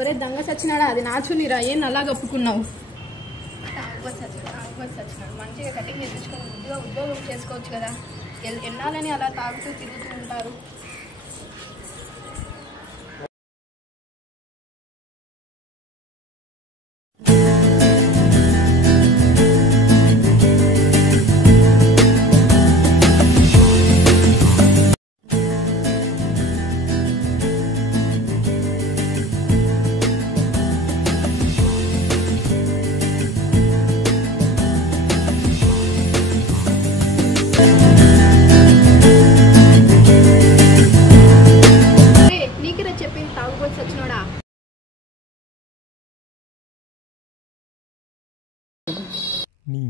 ఒరే దొంగ సచ్చినాడా, అది నా చున్నీరా, ఏం అలా కప్పుకున్నావు? సచ్చినాడు మంచిగా కటింగ్ చేయించుకొని ఉద్యోగం చేసుకోవచ్చు కదా. ఎన్నాలని అలా తాగుతూ తిరుగుతూ ఉంటారు. నీ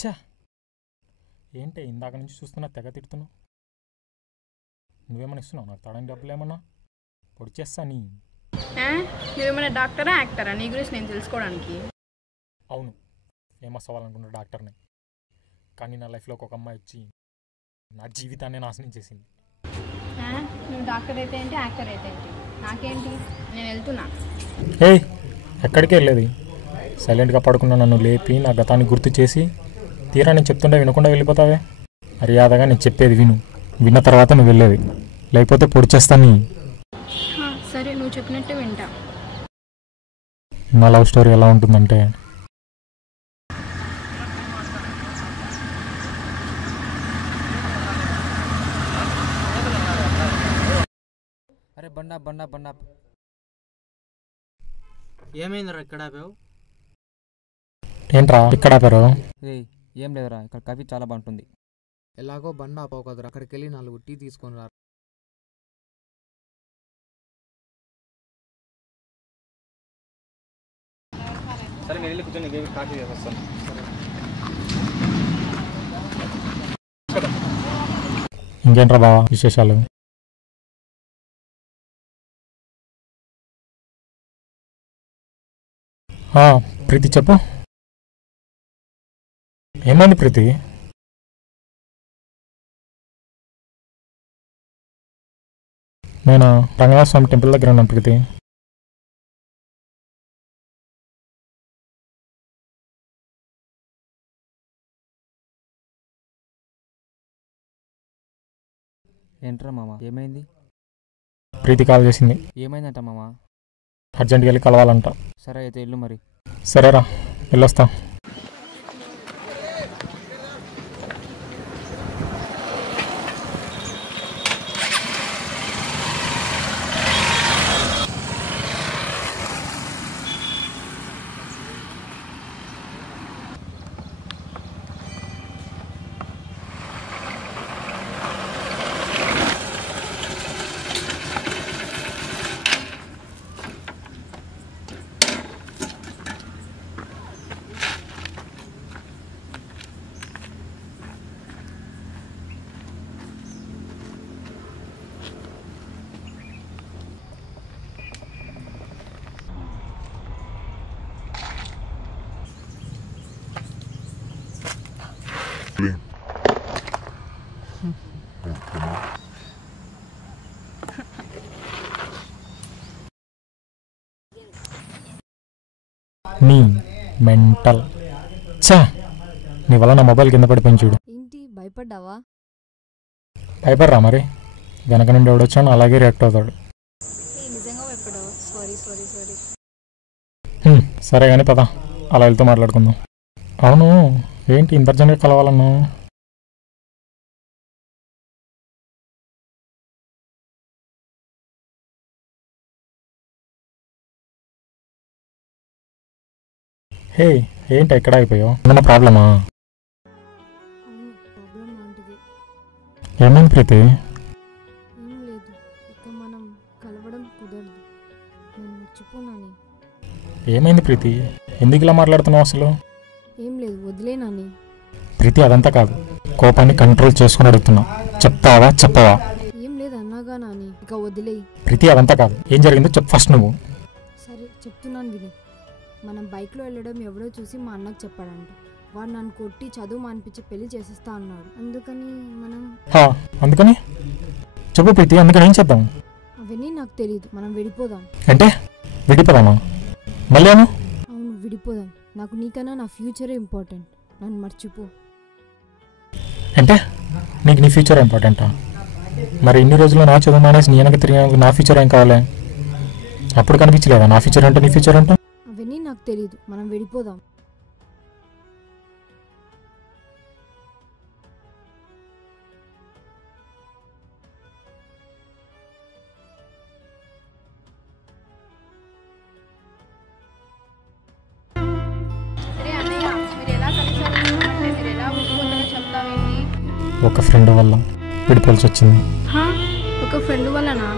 ఛా ఏంటి ఇందాక నుంచి చూస్తున్నా తెగ తిడుతున్నావు. నువ్వేమన్నా ఇస్తున్నావు నాకు తడని డబ్బులు ఏమన్నా పొడిచేస్తా. నువ్వేమన్నా డాక్టరా యాక్టరా? నీ గురించి నేను తెలుసుకోవడానికి. అవును, ఫేమస్ అవ్వాలనుకున్న డాక్టర్ని, కానీ నా లైఫ్లోకి ఒక అమ్మాయి వచ్చి నా జీవితాన్ని నాశనం చేసింది. నువ్వు డాక్టర్ అయితే ఏంటి, యాక్టర్ అయితే ఏంటి, నాకేంటి? నేను వెళ్తున్నా. ఏయ్ ఎక్కడికి వెళ్ళేది? సైలెంట్గా పడుకున్న నన్ను లేపి నా గతాన్ని గుర్తు చేసి తీరా నేను చెప్తుంటే వినకుండా వెళ్ళిపోతావే. మర్యాదగా నేను చెప్పేది విను, విన్న తర్వాత నువ్వు వెళ్ళేది, లేకపోతే పొడిచేస్తాను. సరే, నువ్వు చెప్పినట్టే వింటా. నా లవ్ స్టోరీ ఎలా ఉంటుందంటే, అరే బండా బండా బండా ఏమైందిరా ఇక్కడ ఆపావు? ఏంట్రా ఇక్కడ ఆపారు? ఏం లేదురా, ఇక్కడ కాఫీ చాలా బాగుంటుంది. ఎలాగో బండి ఆపావు కదరా, అక్కడికి వెళ్ళి 4 టీ తీసుకొని రా. సరే నేను వెళ్ళి కూర్చొని కాఫీ చేస్తాను. ఇంకేంట్రా బావా విశేషాలు? ప్రీతి చెప్పు, ఏమైంది ప్రీతి? నేను రంగనాథ స్వామి టెంపుల్ దగ్గర ఉన్నాను ప్రీతి. ఏంట్రా మామ, ఏమైంది? ప్రీతి కాల్ చేసింది. ఏమైందంట మామ? అర్జెంట్గా వెళ్ళి కలవాలంట. సరే అయితే వెళ్ళు మరి. సరేరా, వెళ్ళొస్తా. నీ మెంటల్ చా, నీ వల్ల నా మొబైల్ కింద పడిపోయింది చూడు. ఏంటి భయపడ్డావా? భయపడరా మరి, వెనక నుండి ఎవడొచ్చాను అలాగే రియాక్ట్ అవుతాడు. నిజంగా భయపడ్డావా? Sorry sorry sorry. సరే కానీ పద, అలా వెళ్తూ మాట్లాడుకుందాం. అవును, ఏంటి ఇంత అర్జెంట్గా కలవాలన్నా? హే ఏంటి ఎక్కడ అయిపోయావు? ఏమన్నా ప్రాబ్లమా? ఏమైంది ప్రీతి? ఏం లేదు, ఇక మనం కలవడం కుదరదు, నేను మర్చిపోనాని. ఏమైంది ప్రీతి, ఎందుకు ఇలా మాట్లాడుతున్నావు అసలు? ఏం లేదు, వదిలేనాని. ప్రీతి అదంతా కాదు, కోపాన్ని కంట్రోల్ చేసుకుని అడుగుతున్నా, చెప్తావా చెప్పవా? ఏం లేదు అన్నాగా నాని, ఇక వదిలేయి. ప్రీతి అదంతా కాదు, ఏం జరిగిందో చెప్పు ఫస్ట్ నువ్వు. సరే చెప్తున్నాను విని. మనం బైక్లో వెళ్ళడం ఎవడో చూసి మా అన్నకు చెప్పాడంట. వాడు నన్ను కొట్టి చదువు మానిపించి పెళ్లి చేసేస్తా అన్నాడు. అందుకని అందుకని చెప్పు ప్రీతి, అందుకని ఏం చేద్దాం? అవన్నీ నాకు తెలియదు, మనం విడిపోదాం. అంటే విడిపోదామా? మళ్ళీ అవును, విడిపోదాం. నాకు నీకన్నా నా ఫ్యూచరే ఇంపార్టెంట్. నన్ను మర్చిపో. అంటే నీకు నీ ఫ్యూచర్ ఇంపార్టెంటా? మరి ఇన్ని రోజుల్లో నా చదువు మానేసి నీ వెనక తిరిగినందుకు నా ఫ్యూచర్ ఏం కావాలి? అప్పుడు కనిపించలేదా నా ఫ్యూచర్ అంటే నీ ఫ్యూచర్ అంటే? అవన్నీ నాకు తెలీదు. మనం విడిపోదాం. అరే అన్నయ్య, మీరు ఎలా కలిసారు అంటే మీరు ఎలా విడిపోతారో చెప్తావేంటి? ఒక ఫ్రెండ్ వల్ల విడిపోవాల్సి వచ్చింది. ఒక ఫ్రెండ్ వల్లనా?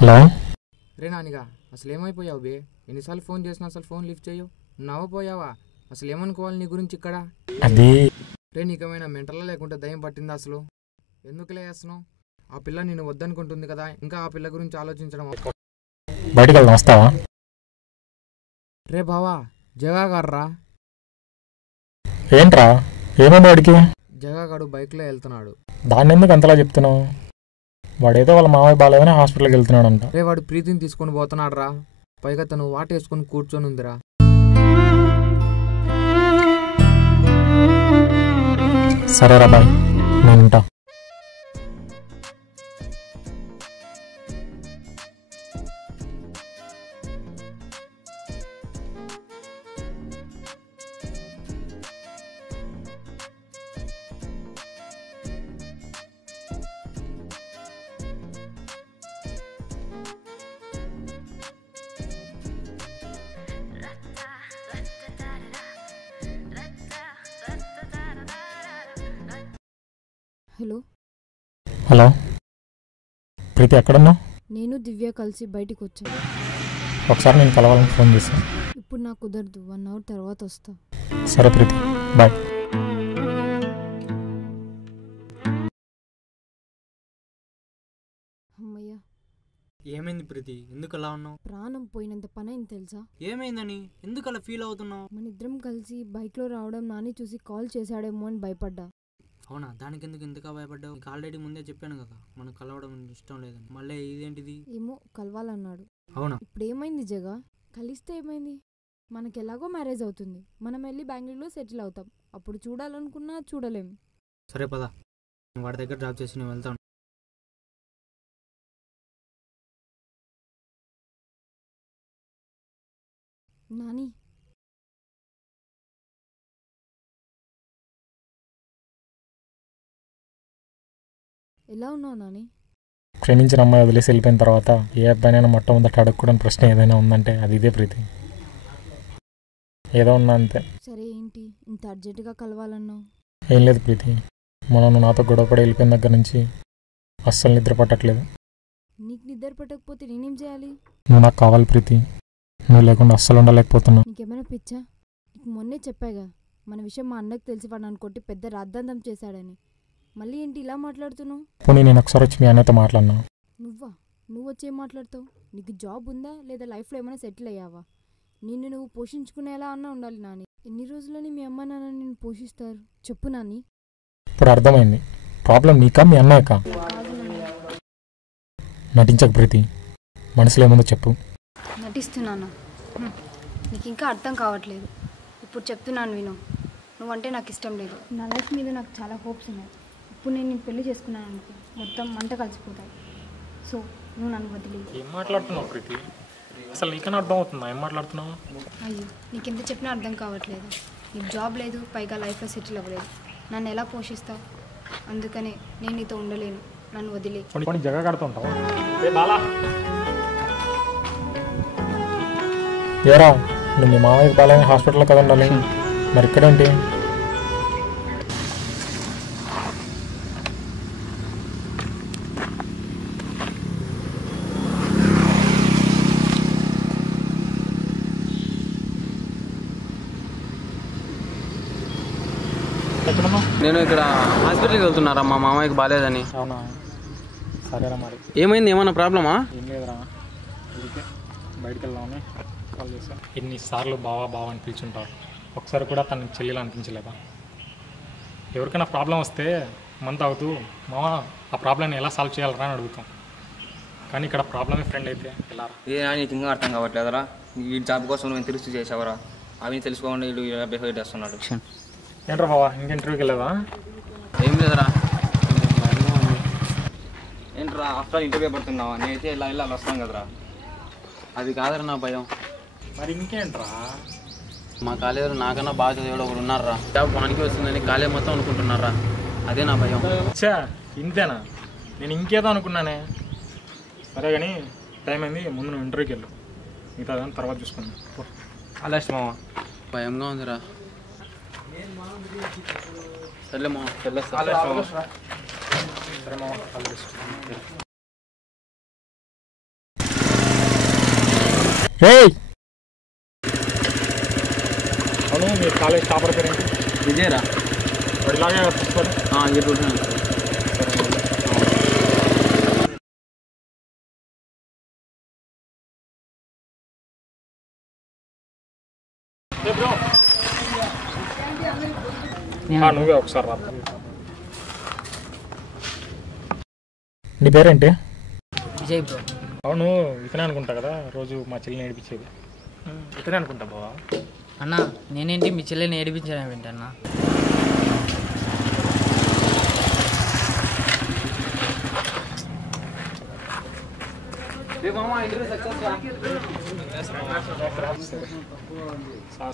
హలో, రే నానిగా, అసలు ఏమైపోయావు బే? ఎన్నిసార్లు ఫోన్ చేసినా అసలు ఫోన్ లిఫ్ట్ చేయవు. నవ్వపోయావా? అసలు ఏమనుకోవాలి నీ గురించి ఇక్కడ? అది రే, నీకేమైనా మెంటల్లో లేకుంటే దయ్యం పట్టిందా అసలు? ఎందుకులే చేస్తున్నావు? ఆ పిల్ల నిన్ను వద్దనుకుంటుంది కదా, ఇంకా ఆ పిల్ల గురించి ఆలోచించడం. బయటికి వెళ్దాం, వస్తావా? రే బావా, జగాగారురా. ఏంట్రా, ఏమైంది వాడికి? జగాగాడు బైక్లో వెళ్తున్నాడు. దాన్ని ఎందుకు అంతలా చెప్తున్నావు? వాడేదో వాళ్ళ మామయ్య బాగాలేదని హాస్పిటల్కి వెళ్తున్నాడంట. రే, వాడు ప్రీతిని తీసుకొని పోతున్నాడు రా. పైగా తను వాటేసుకొని కూర్చొని ఉందిరా. సరేరా, బాయ్, నేను ఉంటా. హలో, హలో ప్రీతి, ఎక్కడున్నావు? నేను దివ్య కలిసి బయటికి వచ్చాను. ఒకసారి నేను కలవాలని ఫోన్ చేశాను. ఇప్పుడు నాకు కుదరదు. 1 అవర్ తర్వాత వస్తా. సరే ప్రీతి, బాయ్. అమ్మయ్య, ఏమైంది ప్రీతి, ఎందుకు అలా ఉన్నావు? ప్రాణం పోయినంత పని అయింది తెలుసా? ఏమైందని ఎందుకు అలా ఫీల్ అవుతున్నావు? మన ఇద్దరం కలిసి బైక్లో రావడం నాని చూసి కాల్ చేశాడేమో అని భయపడ్డా. అవునా, దానికి ఎందుకు ఇంతగా భయపడ్డావు? నీకు ఆల్రెడీ ముందే చెప్పాను కదా మనకు కలవడం ఇష్టం లేదని. మళ్ళీ ఇదేంటిది? ఏమో కలవాలన్నాడు. అవునా? ఇప్పుడు ఏమైంది జగా? కలిస్తే ఏమైంది? మనకి ఎలాగో మ్యారేజ్ అవుతుంది. మనం వెళ్ళి బెంగళూరులో సెటిల్ అవుతాం. అప్పుడు చూడాలనుకున్నా చూడలేం. సరే పద, వాడి దగ్గర డ్రాప్ చేసి నేను వెళ్తాను. నాని, ఎలా ఉన్నావు నాని? ప్రేమించిన అమ్మాయి వదిలేసి వెళ్ళిపోయిన తర్వాత ఏ అబ్బాయినైనా మొట్టమొదట అడగకూడని ప్రశ్న ఏదైనా ఉందంటే అది ఇదే ప్రీతి. ఏదో ఉన్నా అంతే. సరే, ఏంటి ఇంత అర్జెంటుగా కలవాలన్నావు? ఏం లేదు ప్రీతి, మనం నాతో గొడవపడి వెళ్ళిపోయిన దగ్గర నుంచి అస్సలు నిద్ర పట్టట్లేదు. నీకు నిద్ర పట్టకపోతే నేనేం చేయాలి? నువ్వు నాకు కావాలి ప్రీతి, నువ్వు లేకుండా అస్సలు ఉండలేకపోతున్నావు. నీకేమైనా పిచ్చా? నీకు మొన్నే చెప్పాగా మన విషయం మా అన్నకు తెలిసి వాడు నన్ను కొట్టి పెద్ద రాద్ధాంతం చేశాడని. మళ్ళీ ఏంటి ఇలా మాట్లాడుతున్నావు? పోనీ నేను ఒకసారి వచ్చి మీ అన్నయ్యతో మాట్లాడినా? నువ్వు వచ్చేం మాట్లాడతావు? నీకు జాబ్ ఉందా లేదా లైఫ్లో ఏమైనా సెటిల్ అయ్యావా? నిన్ను నువ్వు పోషించుకునేలా అన్నా ఉండాలి నాని. ఎన్ని రోజులని మీ అమ్మ నాన్న నిన్ను పోషిస్తారు చెప్పు నాని. ఇప్పుడు అర్థమైంది, ప్రాబ్లం నీకా మీ అన్నయ్యకా? కాదు నాని. నటించక ప్రీతి, మనసులో ఏముందో చెప్పు. నటిస్తున్నాను. నీకు ఇంకా అర్థం కావట్లేదు. ఇప్పుడు చెప్తున్నాను విను. నువ్వంటే నాకు ఇష్టం లేదు. నా లైఫ్ మీద నాకు చాలా హోప్స్ ఉన్నాయి. ఇప్పుడు నేను పెళ్లి చేసుకున్నాను అనుకో, మొత్తం మంట కలిసిపోతాయి. సో నువ్వు నన్ను వదిలి. ఏం మాట్లాడుతున్నావు ప్రీతి? అసలు నీకన్నా అర్థం అవుతుందా ఏం మాట్లాడుతున్నావు? అయ్యో, నీకు ఎంత చెప్పినా అర్థం కావట్లేదు. నీకు జాబ్ లేదు, పైగా లైఫ్లో సెటిల్ అవ్వలేదు. నన్ను ఎలా పోషిస్తావు? అందుకనే నేను నీతో ఉండలేను. నన్ను వదిలే. కొన్ని జగ కడుతుంటావు. ఏరా, నువ్వు మీ మామయ్యకి బాగాలేని హాస్పిటల్లో కదా ఉండాలి, మరి ఇక్కడేంటి? ఎక్కడున్నావు? నేను ఇక్కడ హాస్పిటల్కి వెళ్తున్నారా మా మామయ్యకి బాగాలేదని. అవునా, సరేరా మరి. ఏమైంది, ఏమన్నా ప్రాబ్లమా? ఏం లేదురా, ఊరికే బయటికి వెళ్దామని కాల్ చేశాను. ఎన్నిసార్లు బావా బావా అని పిలుచుంటారు, ఒకసారి కూడా తనకి చెల్లెలు అనిపించలేదా? ఎవరికైనా ప్రాబ్లం వస్తే మంత్ అవుతూ మామ ఆ ప్రాబ్లమ్ని ఎలా సాల్వ్ చేయాలరా అని అడుగుతాం. కానీ ఇక్కడ ప్రాబ్లమే ఫ్రెండ్ అయితే ఎలా? నీకు ఇంకా అర్థం కావట్లేదురా. ఈ జాబ్ కోసం నువ్వు తిరిగి చేసావరా? అవి తెలుసుకోకుండా వీళ్ళు ఇలా బిహేవ్ చేస్తున్నాడు. ఏంట్రా బావా, ఇంక ఇంటర్వ్యూకి వెళ్ళేదా? ఏం లేదురా. ఏంట్రా ఆఫ్టర్ ఇంటర్వ్యూ పడుతున్నావా? నేనైతే ఇలా ఇలా వస్తాను కదరా. అది కాదురా నా భయం. మరి ఇంకేంట్రా? మా కాలేజీలో నాకన్నా బాగా చదివాడు ఒకడు ఉన్నారా, జాబ్ వానికి వస్తుందని కాలేజ్ మొత్తం అనుకుంటున్నారా. అదే నా భయం. చా ఇంతేనా? నేను ఇంకేదో అనుకున్నానే. సరే కానీ టైం అయింది, ముందు నువ్వు ఇంటర్వ్యూకి వెళ్ళు, మిగతా దాన్ని తర్వాత చూసుకుందాం. అలా మామ. భయంగా ఉందిరా. సర్లే మామ, సరే మామ, కాల్ చేసి. అవును, మీ కాలేజ్ టాపర్ పేరేంటి? విజయరా. వాడు ఇలాగే వస్తాడు. ఇది చూసాను. నువ్వే ఒకసారి రా. నీ పేరేంటి? విజయ్ బ్రో. అవును, ఇతనే అనుకుంటా కదా రోజు మా చెల్లిని ఏడిపించేది. ఇతనే అనుకుంటా బావా. అన్న నేనేంటి మీ చెల్లెని ఏడిపించడం ఏంటన్నా?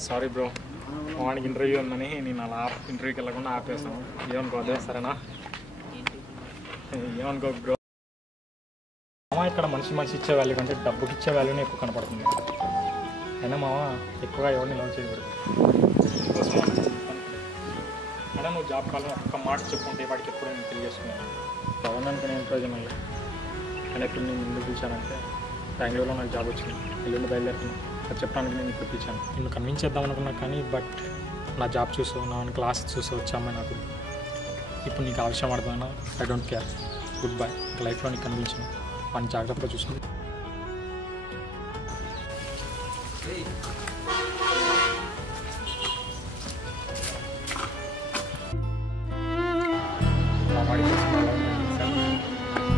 సారీ బ్రో, వానికి ఇంటర్వ్యూ ఉందని నేను అలా ఇంటర్వ్యూకి వెళ్ళకుండా ఆపేసాను. ఏమనుకోవద్దు, సరేనా? ఏమనుకో బ్రో. మామ ఇక్కడ మనిషి ఇచ్చే వాల్యూ కంటే డబ్బుకి ఇచ్చే వాల్యూనే ఎక్కువ కనపడుతుంది. అయినా మామ ఎక్కువగా ఎవరిని లవ్ చేయకూడదు. అయినా నువ్వు జాబ్ కాలం ఒక్క మాట చెప్పుకుంటే వాడికి ఎప్పుడు నేను తెలియజేసుకున్నాను. చదవడానికి నేను ప్రయోజనం అయ్యా. కానీ ఎప్పుడు నేను ముందుకు పిలిచానంటే బెంగళూరులో నాకు జాబ్ వచ్చింది, ఎల్లుండి బయలుదేరుతున్నాను. అది చెప్పడానికి నేను ఇప్పుడు పిలిచాను. నిన్ను కన్విన్స్ చేద్దాం అనుకున్నా, కానీ బట్ నా జాబ్ చూసో నా క్లాస్ చూసో వచ్చే అమ్మాయి నాకు ఇప్పుడు నీకు ఆవిషయం ఆడుతున్నా. I don't care, good bye. లైఫ్లో నీకు కనిపించాను, వాడిని జాగ్రత్తగా చూసుకుంది.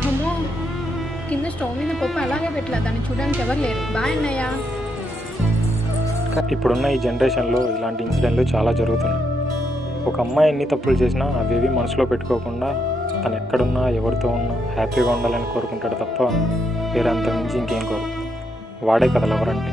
అమ్మో, కింద స్టవ్ మీద పప్పు అలాగే పెట్టలేదు, దాన్ని చూడడానికి ఎవరు లేరు. బాయ్ అన్నయ్య. ఇప్పుడున్న ఈ జనరేషన్లో ఇలాంటి ఇన్సిడెంట్లు చాలా జరుగుతున్నాయి. ఒక అమ్మాయి ఎన్ని తప్పులు చేసినా అవేవి మనసులో పెట్టుకోకుండా తను ఎక్కడున్నా ఎవరితో ఉన్నా హ్యాపీగా ఉండాలని కోరుకుంటాడు తప్ప వేరే అంత మించి ఇంకేం కోరు. వాడే కదా లవర్ అంటే.